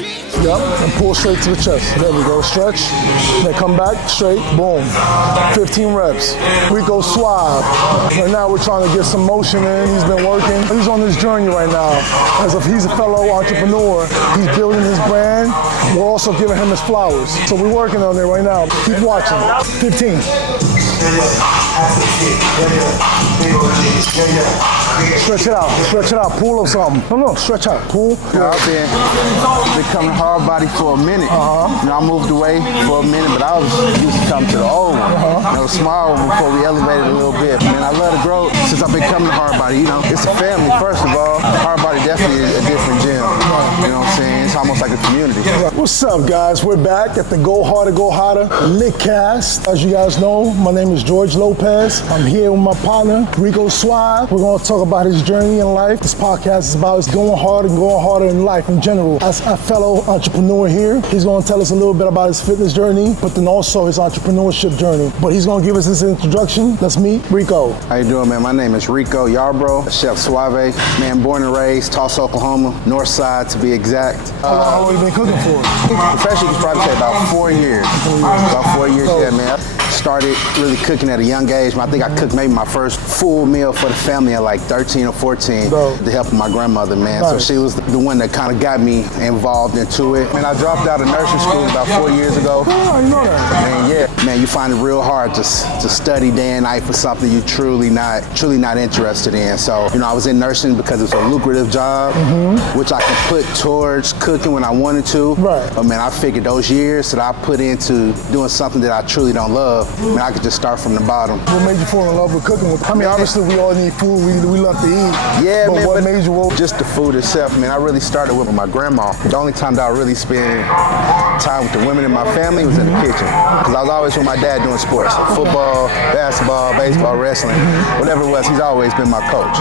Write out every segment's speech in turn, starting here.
Yep, and pull straight to the chest. There we go, stretch. Then come back, straight, boom. 15 reps. Rico Suavé. Right now we're trying to get some motion in. He's been working. He's on this journey right now. As if he's a fellow entrepreneur, he's building his brand. We're also giving him his flowers. So we're working on it right now. Keep watching. 15. Stretch it out, pull or something. No, stretch out, pull. I've been becoming Hardbody for a minute. You know, I moved away for a minute, but I was used to come to the old one. You know, small one before we elevated a little bit. Man, I love to grow since I've been coming to Hardbody. You know, it's a family, first of all. Hardbody definitely is a different gym. You know what I'm saying? It's almost like a community. What's up, guys? We're back at the Go Harder, Go Hotter Litcast. As you guys know, my name is George Lopez. I'm here with my partner, Rico Suavé. We're going to talk about his journey in life. This podcast is about us going harder in life in general. As a fellow entrepreneur here, he's going to tell us a little bit about his fitness journey, but then also his entrepreneurship journey. But he's going to give us this introduction. Let's meet Rico. How you doing, man? My name is Rico Yarbrough, Chef Suavé. Man, born and raised, Tulsa, Oklahoma, north side to be exact. How long have you been cooking for? Professionally, you could probably say about 4 years. About 4 years, yeah, man. Started really cooking at a young age. I think I cooked maybe my first full meal for the family at like 13 or 14 to help my grandmother, man. Nice. So she was the one that kind of got me involved into it. Man, I dropped out of nursing school about 4 years ago. Oh, you know that. Man, yeah. Man, you find it real hard to study day and night for something you're truly not interested in. So, you know, I was in nursing because it's a lucrative job, which I can put towards cooking when I wanted to. Right. But man, I figured those years that I put into doing something that I truly don't love, man, I could just start from the bottom. What made you fall in love with cooking? I mean, obviously we all need food. We love to eat. Yeah, but man. What made you? Just the food itself, man. I really started with my grandma. The only time that I really spent time with the women in my family was in the kitchen. Because I was always with my dad doing sports. Football, basketball, baseball, wrestling, whatever it was, he's always been my coach.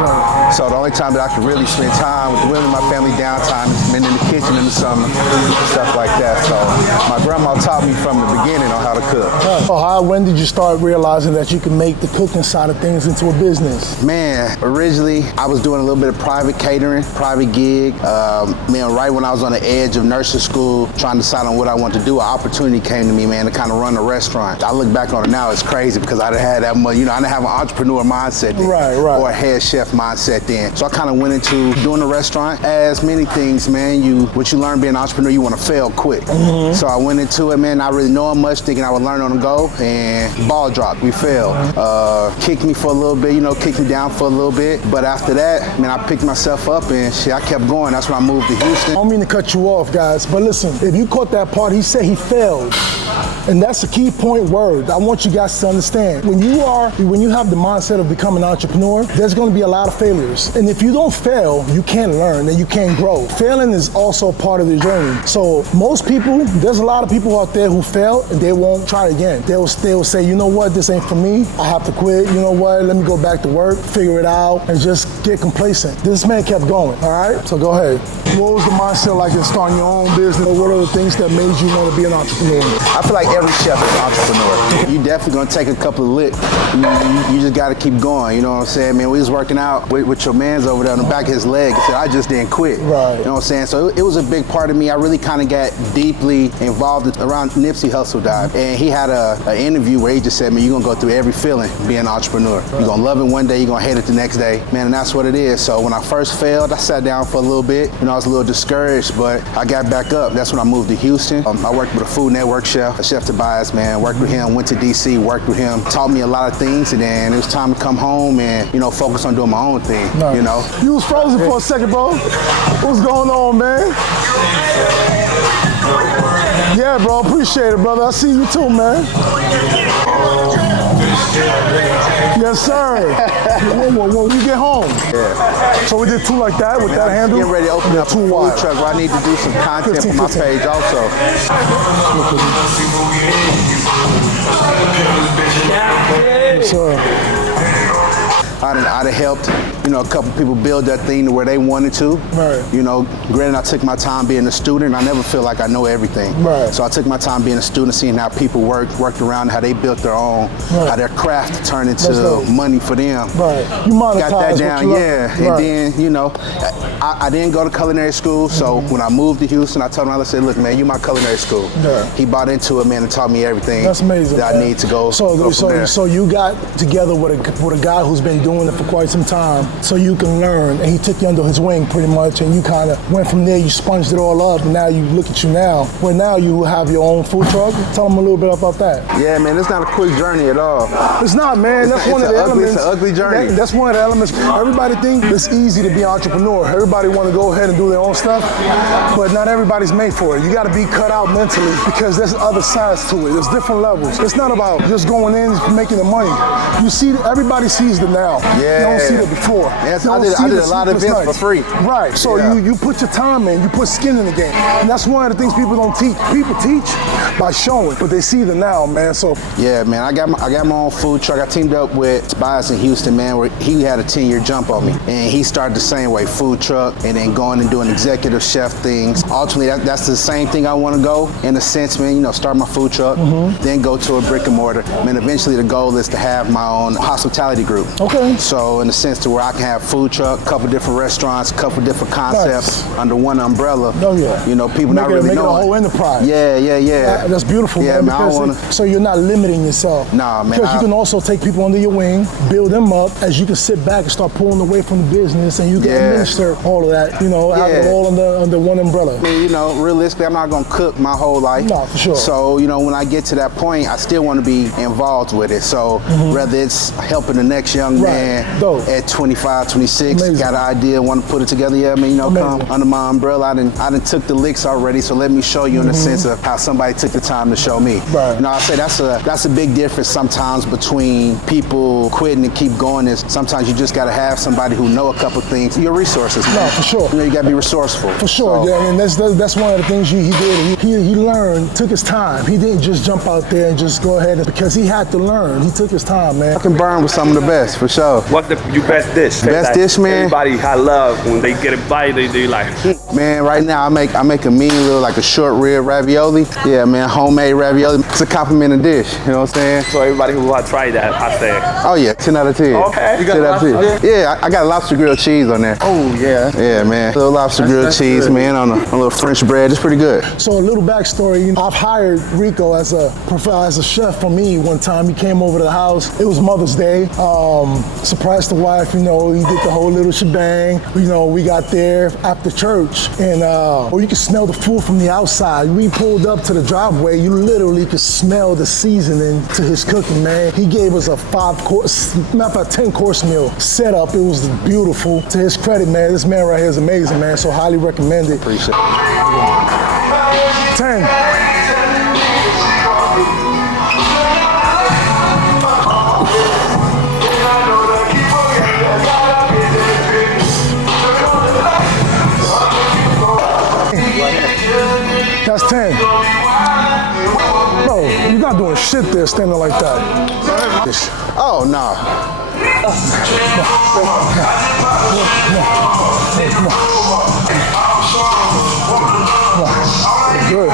So the only time that I could really spend time with the women in my family downtime has been in the kitchen in the summer, stuff like that. So my grandma taught me from the beginning on how to cook. When did you start realizing that you can make the cooking side of things into a business? Man, originally I was doing a little bit of private catering, private gig. Man, right when I was on the edge of nursing school, trying to decide on what I wanted to do, an opportunity came to me, man, to kind of run a restaurant. I look back on it now, it's crazy because I didn't have that much, you know, I didn't have an entrepreneur mindset then, right. or a head chef mindset then. So I kind of went into doing a restaurant. As many things, man, what you learn being an entrepreneur, you want to fail quick. So I went into it, man, not really knowing much, thinking I would learn on the go, and ball dropped. We failed. Kicked me for a little bit, you know, kicked me down for a little bit. But after that, man, I picked myself up and shit, I kept going. That's when I moved to Houston. I don't mean to cut you off, guys, but listen, if you caught that part, he said he failed. And that's a key point word. I want you guys to understand. When you have the mindset of becoming an entrepreneur, there's going to be a lot of failures. And if you don't fail, you can't learn and you can't grow. Failing is also part of the journey. So most people, there's a lot of people out there who fail and they won't try again. They'll say, you know what, this ain't for me. I have to quit. You know what, let me go back to work, figure it out, and just get complacent. This man kept going, all right? So go ahead. What was the mindset like in starting your own business? Or what are the things that made you want to be an entrepreneur? I feel like every chef is an entrepreneur. You definitely gonna take a couple of licks. You just gotta keep going, you know what I'm saying? Man, we was working out with your man's over there on the back of his leg. He said, I just didn't quit. Right. You know what I'm saying? So it was a big part of me. I really kind of got deeply involved around Nipsey Hussle died. And he had an interview where he just said, man, you're gonna go through every feeling being an entrepreneur. Right. You're gonna love it one day, you're gonna hate it the next day. Man, and that's what it is. So when I first failed, I sat down for a little bit. You know, I was a little discouraged, but I got back up. That's when I moved to Houston. I worked with a Food Network chef, Chef Tobias, man. Worked with him, went to DC, worked with him, taught me a lot of things, and then it was time to come home and, you know, focus on doing my own thing, you know. You was frozen for a second, bro. What's going on, man? Yeah, bro, appreciate it, brother. I see you too, man. Yes, sir. When we get home. Yeah. So we did two like that with that handle? Getting ready to open up a food truck where I need to do some content for my page also. Yes, sir. I'd have helped, you know, a couple people build that thing to where they wanted to. Right. You know, granted, I took my time being a student. I never feel like I know everything. Right. So I took my time being a student, seeing how people worked around, how they built their own, how their craft turned into money for them. Right. You monetize got that down, yeah. Right. And then, you know, I didn't go to culinary school, so when I moved to Houston, I told him, I said, look, man, you my culinary school. Yeah. He bought into it, man, and taught me everything. That's amazing. That I need to go. So you got together with a guy who's been doing it for quite some time, so you can learn, and he took you under his wing pretty much, and you kind of went from there. You sponged it all up, and now you look at you now, where now you have your own food truck. Tell them a little bit about that. Yeah, man, it's not a quick journey at all. It's not, man. That's one of the elements. It's an ugly journey. That's one of the elements. Everybody thinks it's easy to be an entrepreneur. Everybody want to go ahead and do their own stuff, but not everybody's made for it. You got to be cut out mentally because there's other sides to it. There's different levels. It's not about just going in and making the money. You see, everybody sees the now. Yeah. You don't see the before. Yes, I did a lot of events for free. Right. So you put your time in. You put skin in the game, and that's one of the things people don't teach. People teach by showing, but they see the now, man. So yeah, man, I got my own food truck. I teamed up with Tobias in Houston, man, where he had a 10-year jump on me, and he started the same way, food truck, and then going and doing executive chef things. Ultimately, that's the same thing I want to go in a sense, man. You know, start my food truck, then go to a brick and mortar. I mean, eventually the goal is to have my own hospitality group. Okay. So in the sense to where I can have food truck, a couple different restaurants, a couple different concepts under one umbrella. Oh yeah. You know, people not really make know it a whole enterprise. Yeah. That's beautiful, yeah, man. So you're not limiting yourself. Nah, man. Because you can also take people under your wing, build them up, as you can sit back and start pulling away from the business, and you can administer all of that. You know, have it all under one umbrella. I mean, you know, realistically, I'm not gonna cook my whole life. No, for sure. So, you know, when I get to that point, I still want to be involved with it. So, whether it's helping the next young man at 25, 26, got an idea, want to put it together, yeah, I mean, you know, come under my umbrella. I done took the licks already, so let me show you in the sense of how somebody took the time to show me. Right. You know, I say that's a big difference sometimes between people quitting and keep going. Is sometimes you just got to have somebody who know a couple things. Your resources, man. No, for sure. You know, you got to be resourceful. For sure, yeah, and that's one of the things he did. He learned, took his time. He didn't just jump out there and just go ahead, because he had to learn. He took his time, man. I can burn with some of the best, for sure. What's your best dish? Best dish, man? Everybody I love when they get a bite, they like. Man, right now I make a mean little, like a short rib ravioli. Yeah, man, homemade ravioli. It's a complimentary dish, you know what I'm saying? So everybody who try that, I say. Oh yeah, 10 out of 10. Okay. You got 10 out of 10. Yeah, I got lobster grilled cheese on there. Oh yeah. Yeah, man. Little lobster grilled cheese, good, man, on a little French bread. It's pretty good. So a little backstory, you know, I've hired Rico as a chef for me one time. He came over to the house. It was Mother's Day. Surprised the wife, you know, he did the whole little shebang. You know, we got there after church, and you could smell the food from the outside. We pulled up to the driveway. You literally could smell the seasoning to his cooking, man. He gave us a 10-course meal set up. It was beautiful. To his credit, man, this man right here is amazing, man. So highly recommend it. Appreciate it. 10. That's 10. Bro, you're not doing shit there standing like that. Oh, no. Good.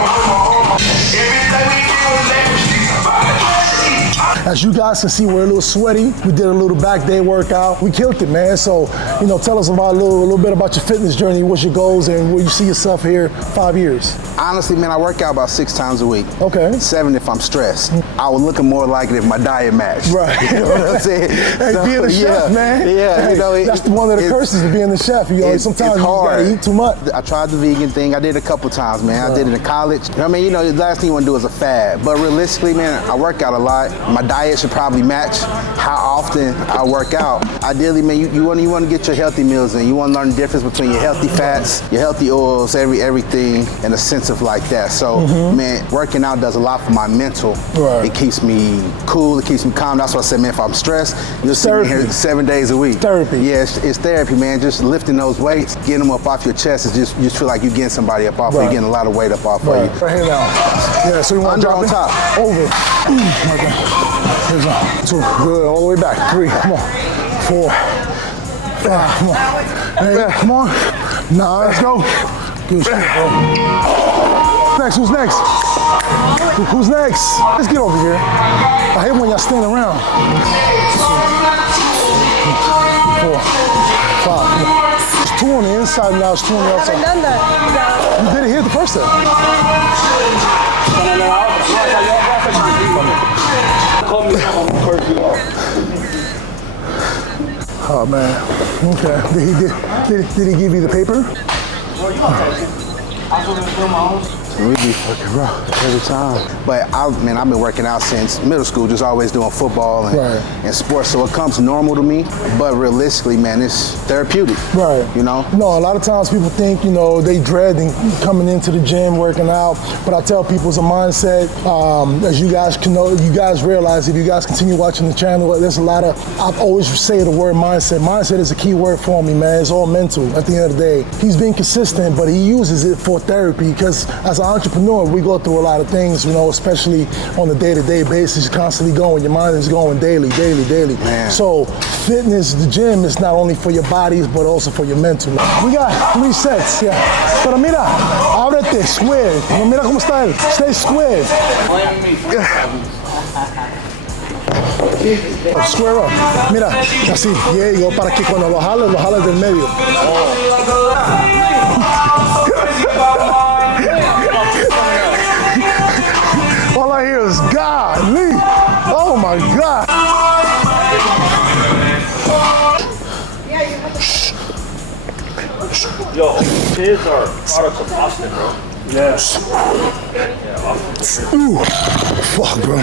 As you guys can see, we're a little sweaty. We did a little back day workout. We killed it, man. So, you know, tell us about a little bit about your fitness journey. What's your goals and where you see yourself here 5 years? Honestly, man, I work out about 6 times a week. Okay. 7 if I'm stressed. I was looking more like it if my diet matched. Right. You know what I'm saying? Hey, being a chef, man. Yeah, hey, you know, that's one of the curses of being a chef. You know, sometimes you gotta eat too much. I tried the vegan thing. I did it a couple times, man. I did it in college. I mean, you know, the last thing you want to do is a fad. But realistically, man, I work out a lot. My diet should probably match how often I work out. Ideally, man, you want to get your healthy meals in. You want to learn the difference between your healthy fats, your healthy oils, everything, in a sense of like that. So, man, working out does a lot for my mental. Right. It keeps me cool. It keeps me calm. That's why I said, man, if I'm stressed, you'll see me here 7 days a week. Therapy. Yeah, it's therapy, man. Just lifting those weights, getting them up off your chest, is just, you just feel like you're getting somebody up off of you, getting a lot of weight up off of you. Right here now. Yeah, so you want to drop on it? top. Over. Right there. Here's 1, 2. Good. All the way back. 3. Come on. 4, 5, come on. Hey, come on. Nah, let's go. Good shit, bro. Next, who's next? Who's next? Let's get over here. I hate when y'all stand around. 4, 5, come on. It's 2 on the inside, now it's 2 on the outside. You did it here the first time. Oh man, okay. Did he give you the paper? We be fucking rough every time. But I've been working out since middle school, just always doing football and sports. So it comes normal to me, but realistically, man, it's therapeutic. Right. You know? No, a lot of times people think, they dread coming into the gym, working out. But I tell people it's a mindset. As you guys can know, you guys realize if you guys continue watching the channel, there's a lot of, I've always say the word mindset. Mindset is a key word for me, man. It's all mental at the end of the day. He's been consistent, but he uses it for therapy because as an entrepreneur, we go through a lot of things, especially on a day-to-day basis. You're constantly going. Your mind is going daily. Man. So fitness, the gym is not only for your bodies, but also for your mental. We got 3 sets, yeah. Pero mira, ábrete, square. Mira cómo está él. Stay square. Oh, square up. Mira, así, llego para que cuando lo jales del medio. All I hear is God, Lee. Oh my God. Yo, kids are products of Austin, bro. Yes. Ooh, fuck, bro.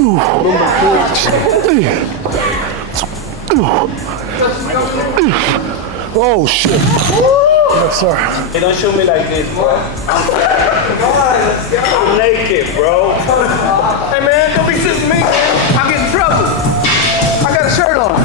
Ooh. Oh shit. Yes, sir. Hey, don't shoot me like this, bro. I'm naked, bro. Hey man, don't be sitting me, man. I'll get in trouble. I got a shirt on.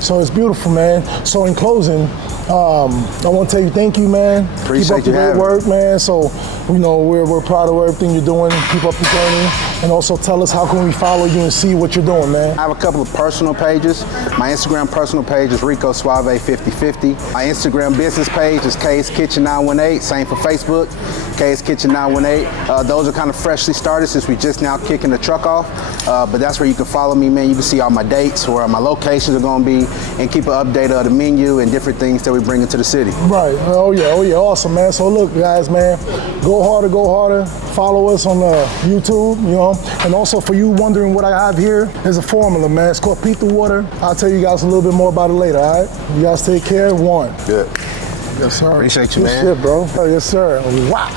So it's beautiful, man. So in closing, I want to tell you thank you, man. Appreciate Keep up the great work, man. So, we're proud of everything you're doing. Keep up the journey. And also tell us how can we follow you and see what you're doing, man. I have a couple of personal pages. My Instagram personal page is Rico Suavé 5050. My Instagram business page is K's Kitchen 918. Same for Facebook, K's Kitchen 918. Those are kind of freshly started since we just now kicking the truck off. But that's where you can follow me, man. You can see all my dates, where my locations are going to be, and keep an update of the menu and different things that we bring into the city. Right. Oh yeah. Awesome, man. So look, guys, man, go harder. Follow us on YouTube, And also for you wondering what I have here, there's a formula, man. It's called Pita Water. I'll tell you guys a little bit more about it later, all right? You guys take care. 1. Good. Yes, sir. Appreciate you, Good man. shit, bro. Oh, yes, sir. Wow.